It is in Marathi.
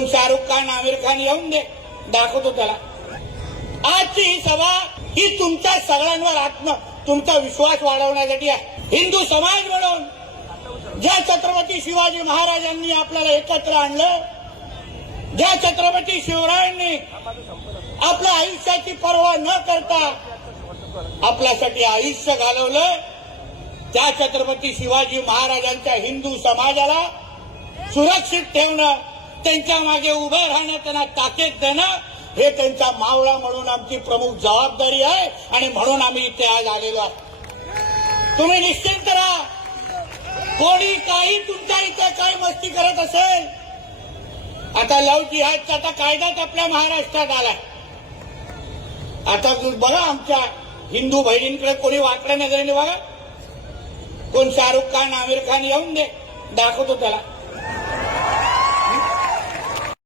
कोण शाहरुख खान आमिर खान येऊन दे, दाखवतो त्याला. आजची ही सभा ही तुमच्या सगळ्यांवर तुमचा विश्वास वाढवण्यासाठी आहे. हिंदू समाज म्हणून ज्या छत्रपती शिवाजी महाराजांनी आपल्याला एकत्र आणलं, ज्या छत्रपती शिवरायांनी आपल्या आयुष्याची पर्वा न करता आपल्यासाठी आयुष्य घालवलं, त्या छत्रपती शिवाजी महाराजांच्या हिंदू समाजाला सुरक्षित ठेवणं, त्यांच्या मागे उभं राहणं, त्यांना ताकद देणं, हे त्यांचा मावळा म्हणून आमची प्रमुख जबाबदारी आहे. आणि म्हणून आम्ही इथे आज आलेलो आहोत. तुम्ही निश्चिंत राहा. कोणी काही तुमच्या इथे काही मस्ती करत असेल, आता लव जिहादचा आता कायदाच आपल्या महाराष्ट्रात आलाय. आता बघा आमच्या हिंदू बहिणींकडे कोणी वाकडं नजरेने बघा. कोण शाहरुख खान आमिर खान येऊन दे, दाखवतो त्याला.